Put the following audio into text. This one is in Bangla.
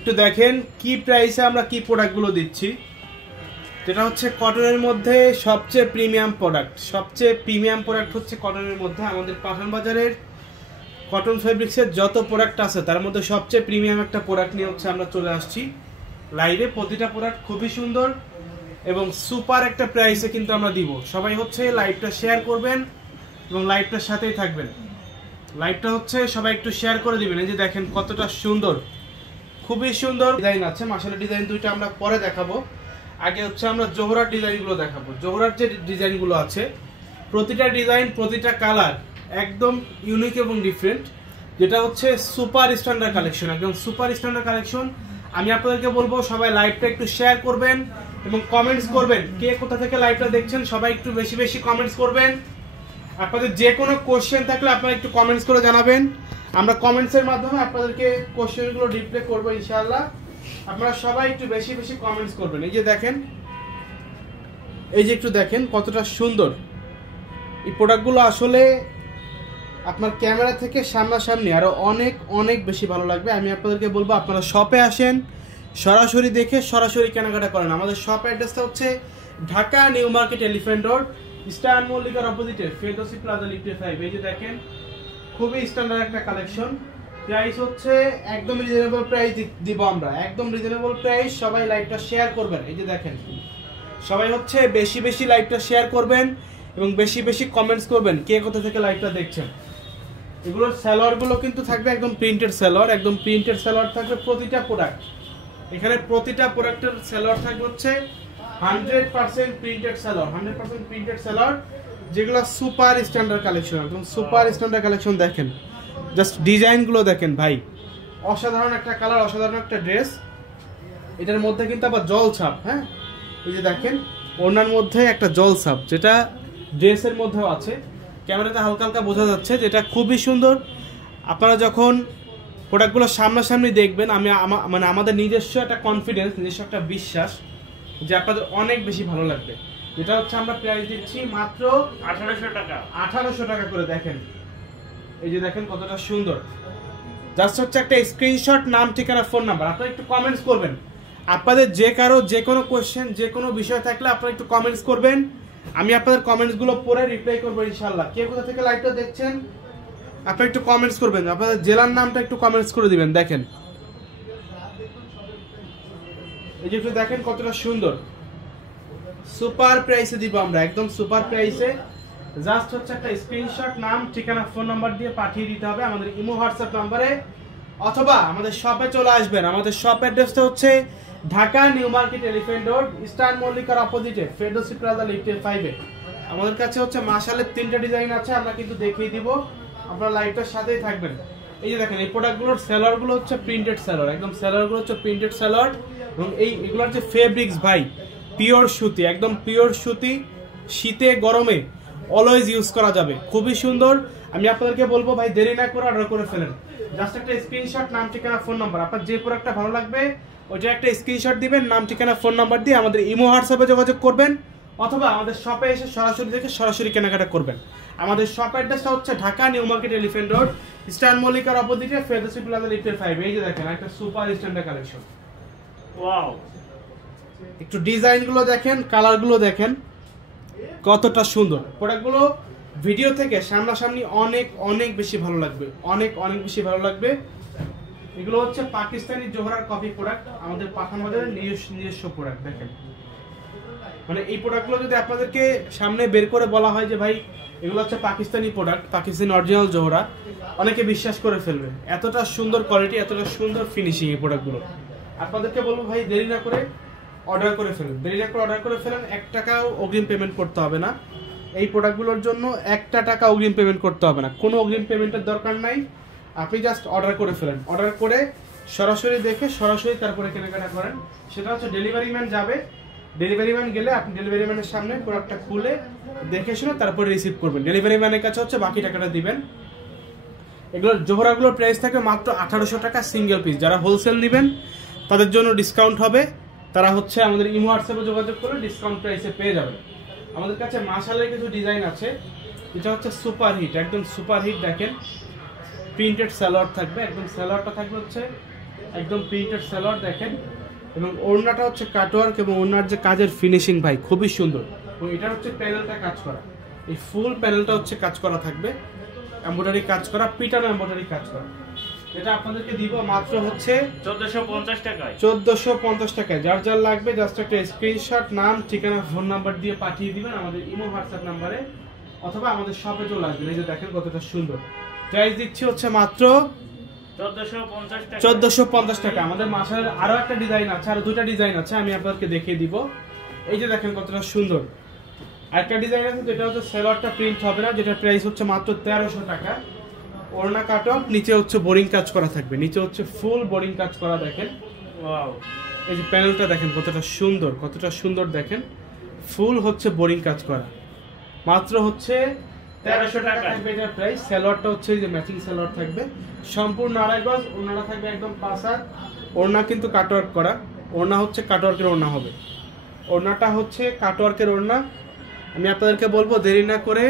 একটু দেখেন কি প্রাইসে আমরা কি প্রোডাক্টগুলো দিচ্ছি। যেটা হচ্ছে কটনের মধ্যে সবচেয়ে প্রিমিয়াম প্রোডাক্ট হচ্ছে কটনের মধ্যে। আমাদের পাঠান বাজারের কটন ফেব্রিক্সের যত প্রোডাক্ট আছে তার মধ্যে সবচেয়ে প্রিমিয়াম একটা প্রোডাক্ট নিয়ে হচ্ছে আমরা চলে আসছি লাইভে। প্রতিটা প্রোডাক্ট খুবই সুন্দর এবং সুপার একটা প্রাইসে কিন্তু আমরা দিব। সবাই হচ্ছে লাইভটা শেয়ার করবেন এবং লাইভটার সাথেই থাকবেন। লাইভটা হচ্ছে সবাই একটু শেয়ার করে দিবেন। এই যে দেখেন কতটা সুন্দর, খুবই সুন্দর ডিজাইন আছে। মাশাআল্লাহ ডিজাইন দুইটা আমরা পরে দেখাবো। আগে হচ্ছে আমরা জোহরার ডিজাইনগুলো দেখাবো। জোহরার যে ডিজাইনগুলো আছে প্রতিটা ডিজাইন প্রতিটা কালার একদম ইউনিক এবং ডিফারেন্ট, যেটা হচ্ছে সুপার স্ট্যান্ডার্ড কালেকশন, একদম সুপার স্ট্যান্ডার্ড কালেকশন। আমি আপনাদেরকে বলবো সবাই লাইভটা একটু শেয়ার করবেন এবং কমেন্টস করবেন। কে কোথা থেকে লাইভটা দেখছেন সবাই একটু বেশি বেশি কমেন্টস করবেন। আপনাদের যে কোনো কোশ্চেন থাকলে আপনারা একটু কমেন্টস করে জানাবেন। আমরা কমেন্টসের মাধ্যমে আপনাদেরকে কোশ্চেনগুলো রিপ্লাই করবো ইনশাআল্লাহ। আপনারা সবাই একটু বেশি বেশি কমেন্টস করবেন। এই যে দেখেন, এই যে একটু দেখেন কতটা সুন্দর এই প্রোডাক্টগুলো। আসলে আপনার ক্যামেরা থেকে সামনাসামনি আরো অনেক অনেক বেশি ভালো লাগবে। আমি আপনাদেরকে বলবো আপনারা শপে আসেন, সরাসরি দেখে সরাসরি কেনাকাটা করেন। আমাদের শপ অ্যাড্রেসটা হচ্ছে Dhaka New Market Elephant Road, Star মল্লিকার অপোজিটে ফেরদৌসি প্লাজা লিফটে 5। এই যে দেখেন খুবই স্ট্যান্ডার্ড একটা কালেকশন। প্রাইস হচ্ছে একদম রিজনেবল প্রাইস দিব আমরা, একদম রিজনেবল প্রাইস। সবাই লাইভটা শেয়ার করবেন। এই যে দেখেন সবাই হচ্ছে বেশি বেশি লাইভটা শেয়ার করবেন এবং বেশি বেশি কমেন্টস করবেন কে কোথা থেকে লাইভটা দেখছেন। এগুলোর সালোয়ারগুলো কিন্তু থাকবে একদম প্রিন্টেড সালোয়ার, একদম প্রিন্টেড সালোয়ার থাকবে প্রতিটা প্রোডাক্ট। এখানে প্রতিটা প্রোডাক্টের সালোয়ার থাকবে হচ্ছে 100% প্রিন্টেড সালোয়ার, 100% প্রিন্টেড সালোয়ার, যেগুলো সুপার স্ট্যান্ডার্ড কালেকশন, একদম সুপার স্ট্যান্ডার্ড কালেকশন। দেখেন জাস্ট ডিজাইনগুলো দেখেন ভাই, অসাধারণ একটা কালার, অসাধারণ একটা ড্রেস। এটার মধ্যে কিন্তু আবার জল ছাপ। হ্যাঁ এই যে দেখেন ওড়নার মধ্যে একটা জল ছাপ, যেটা ড্রেসের মধ্যেও আছে। ক্যামেরাতে হালকা হালকা বোঝা যাচ্ছে, যেটা খুবই সুন্দর। আপনারা যখন প্রোডাক্টগুলো সামনাসামনি দেখবেন, মানে আমাদের নিজস্ব একটা কনফিডেন্স, নিজস্ব একটা বিশ্বাস যে আপনাদের অনেক বেশি ভালো লাগবে। যেটা হচ্ছে আমরা প্রাইস দিচ্ছি মাত্র 1800 টাকা, 1800 টাকা করে। দেখেন এই যে দেখেন কতটা সুন্দর। জাস্ট হচ্ছে একটা স্ক্রিনশট, নাম, ঠিকানা, ফোন নাম্বার। আপনারা একটু কমেন্টস করবেন। আপনাদের যে কারো যে কোনো কোয়েশ্চেন, যে কোনো বিষয় থাকলে আপনারা একটু কমেন্টস করবেন। আমি আপনাদের কমেন্টসগুলো পড়ে রিপ্লাই করবো ইনশাআল্লাহ। কে কোথা থেকে লাইভটা দেখছেন আপনারা একটু কমেন্টস করবেন, আপনাদের জেলার নামটা একটু কমেন্টস করে দিবেন। দেখেন এই যে একটু দেখেন কতটা সুন্দর, সুপার প্রাইসে দিব আমরা, একদম সুপার প্রাইসে। জাস্ট হচ্ছে একটা স্ক্রিনশট, নাম, ঠিকানা, ফোন নাম্বার দিয়ে পাঠিয়ে দিতে হবে আমাদের ইমো হোয়াটসঅ্যাপ নাম্বারে, অথবা আমাদের শপে চলে আসবেন। আমাদের শপ অ্যাড্রেসটা হচ্ছে Dhaka New Market Elephant Road, Star মল্লিকার অপোজিটে ফেরদৌসি প্লাজা লিফটে 5 এ। আমাদের কাছে হচ্ছে মাশাআল্লাহ 3টা ডিজাইন আছে, আমরা কিন্তু দেখিয়ে দিব। আপনারা লাইভটার সাথেই থাকবেন। এই যে দেখেন এই প্রোডাক্টগুলোর সেলারগুলো হচ্ছে প্রিন্টেড সেলার, একদম সেলারগুলো হচ্ছে প্রিন্টেড সেলার। এবং এইগুলোর যে ফেব্রিক্স ভাই পিওর সুতি, একদম পিওর সুতি, শীতে গরমে অলওয়েজ ইউজ করা যাবে, খুবই সুন্দর। আমি আপনাদেরকে বলবো ভাই দেরি না করে অর্ডার করে ফেলেন। জাস্ট একটা স্ক্রিনশট, নাম, ঠিকানা, ফোন নাম্বার। আপনার যে প্রোডাক্টটা ভালো লাগবে ওইটা একটা স্ক্রিনশট দিবেন, নাম, ঠিকানা, ফোন নাম্বার দিয়ে আমাদের ইমো হোয়াটসঅ্যাপে যোগাযোগ করবেন, অথবা আমাদের শপে এসে সরাসরি দেখে সরাসরি কেনাকাটা করবেন। আমাদের শপ অ্যাড্রেসটা হচ্ছে Dhaka New Market Elephant Road, Star মল্লিকার অপোজিটে ফেরদৌসি প্লাজা লিফটে 5। এই যে দেখেন একটা সুপার স্ট্যান্ডার্ড কালেকশন। ওয়াও, একটু ডিজাইনগুলো দেখেন, কালারগুলো দেখেন কতটা সুন্দর। প্রোডাক্টগুলো ভিডিও থেকে সামনাসামনি অনেক অনেক বেশি ভালো লাগবে, অনেক অনেক বেশি ভালো লাগবে। এগুলো হচ্ছে পাকিস্তানি জোহরার কপি প্রোডাক্ট, আমাদের পাঠান বাজারের নিজস্ব প্রোডাক্ট। দেখেন মানে এই প্রোডাক্টগুলো যদি আপনাদেরকে সামনে বের করে বলা হয় যে ভাই এগুলো হচ্ছে পাকিস্তানি প্রোডাক্ট, পাকিস্তানি অরিজিনাল জোহরা, অনেকে বিশ্বাস করে ফেলবে। এতটা সুন্দর কোয়ালিটি, এতটা সুন্দর ফিনিশিং এই প্রোডাক্টগুলো। আপনাদেরকে বলবো ভাই দেরি না করে অর্ডার করে ফেলেন, দেরি না করে অর্ডার করে ফেলেন। 1 টাকাও অগ্রিম পেমেন্ট করতে হবে না এই প্রোডাক্টগুলোর জন্য, 1 টাকা অগ্রিম পেমেন্ট করতে হবে না, কোনো অগ্রিম পেমেন্টের দরকার নাই। আপনি জাস্ট অর্ডার করে ফেলেন, অর্ডার করে সরাসরি দেখে সরাসরি তারপরে কেনাকাটা করেন। সেটা হচ্ছে ডেলিভারি ম্যান যাবে, ডেলিভারি ম্যান গেলে আপনি ডেলিভারি ম্যানের সামনে প্রোডাক্টটা খুলে দেখে শুনে তারপরে রিসিভ করবেন। ডেলিভারি ম্যানের কাছে হচ্ছে বাকি টাকাটা দিবেন। এগুলোর জোহরাগুলোর প্রাইস থাকে মাত্র 1800 টাকা সিঙ্গেল পিস। যারা হোলসেল নেবেন তাদের জন্য ডিসকাউন্ট হবে, তারা হচ্ছে আমাদের ইমো হোয়াটসঅ্যাপে যোগাযোগ করে ডিসকাউন্ট প্রাইসে পেয়ে যাবে। আমাদের কাছে মাশাআল্লাহ কিছু ডিজাইন আছে, এটা হচ্ছে সুপার হিট, একদম সুপার হিট। দেখেন প্রিন্টেড সালোয়ার থাকবে, একদম সালোয়ারটা থাকবে হচ্ছে একদম প্রিন্টেড সালোয়ার দেখেন, এবং ওড়নাটা হচ্ছে কাটওয়ার্ক, এবং ওড়নার যে কাজের ফিনিশিং ভাই খুবই সুন্দর। এবং এটা হচ্ছে প্যানেলটা কাজ করা, এই ফুল প্যানেলটা হচ্ছে কাজ করা থাকবে, এমব্রয়ডারি কাজ করা, পিটানো এমব্রয়ডারি কাজ করা। এটা আপনাদেরকে দিব মাত্র হচ্ছে 1450 টাকায়। 1450 টাকায়। যার যার লাগবে জাস্ট একটা স্ক্রিনশট, নাম, ঠিকানা, ফোন নাম্বার দিয়ে পাঠিয়ে দিবেন আমাদের ইমো হোয়াটসঅ্যাপ নাম্বারে, অথবা আমাদের শপে চলে আসবেন। এই যে দেখেন কতটা সুন্দর। প্রাইস দিচ্ছি হচ্ছে মাত্র 1450 টাকা। আমাদের মাসার আরো একটা ডিজাইন আছে, আরো দুটা ডিজাইন আছে, আমি আপনাদেরকে দেখিয়ে দিব। এই যে দেখেন কতটা সুন্দর। আরেকটা ডিজাইন আছে যেটা হচ্ছে সেলরটা প্রিন্ট হবে না, যেটা প্রাইস হচ্ছে মাত্র 1300 টাকা। ওড়না কাটন, নিচে হচ্ছে বোরিং কাজ করা থাকবে, নিচে হচ্ছে ফুল বোরিং কাজ করা। দেখেন ওয়াও, এই যে প্যানেলটা দেখেন কতটা সুন্দর, কতটা সুন্দর দেখেন, ফুল হচ্ছে বোরিং কাজ করা। মাত্র হচ্ছে 1300 টাকা থাকবে এটার প্রাইস। সালোয়ারটা হচ্ছে এই যে ম্যাচিং সালোয়ার থাকবে, সম্পূর্ণ আড়াই গজ। ওড়নাটা থাকবে একদম 5 হাত। ওড়না কিন্তু কাটওয়ার্ক করা, ওড়না হচ্ছে কাটওয়ার্কের ওড়না হবে, ওড়নাটা হচ্ছে কাটওয়ার্কের ওড়না। আমি আপনাদেরকে বলবো দেরি না করে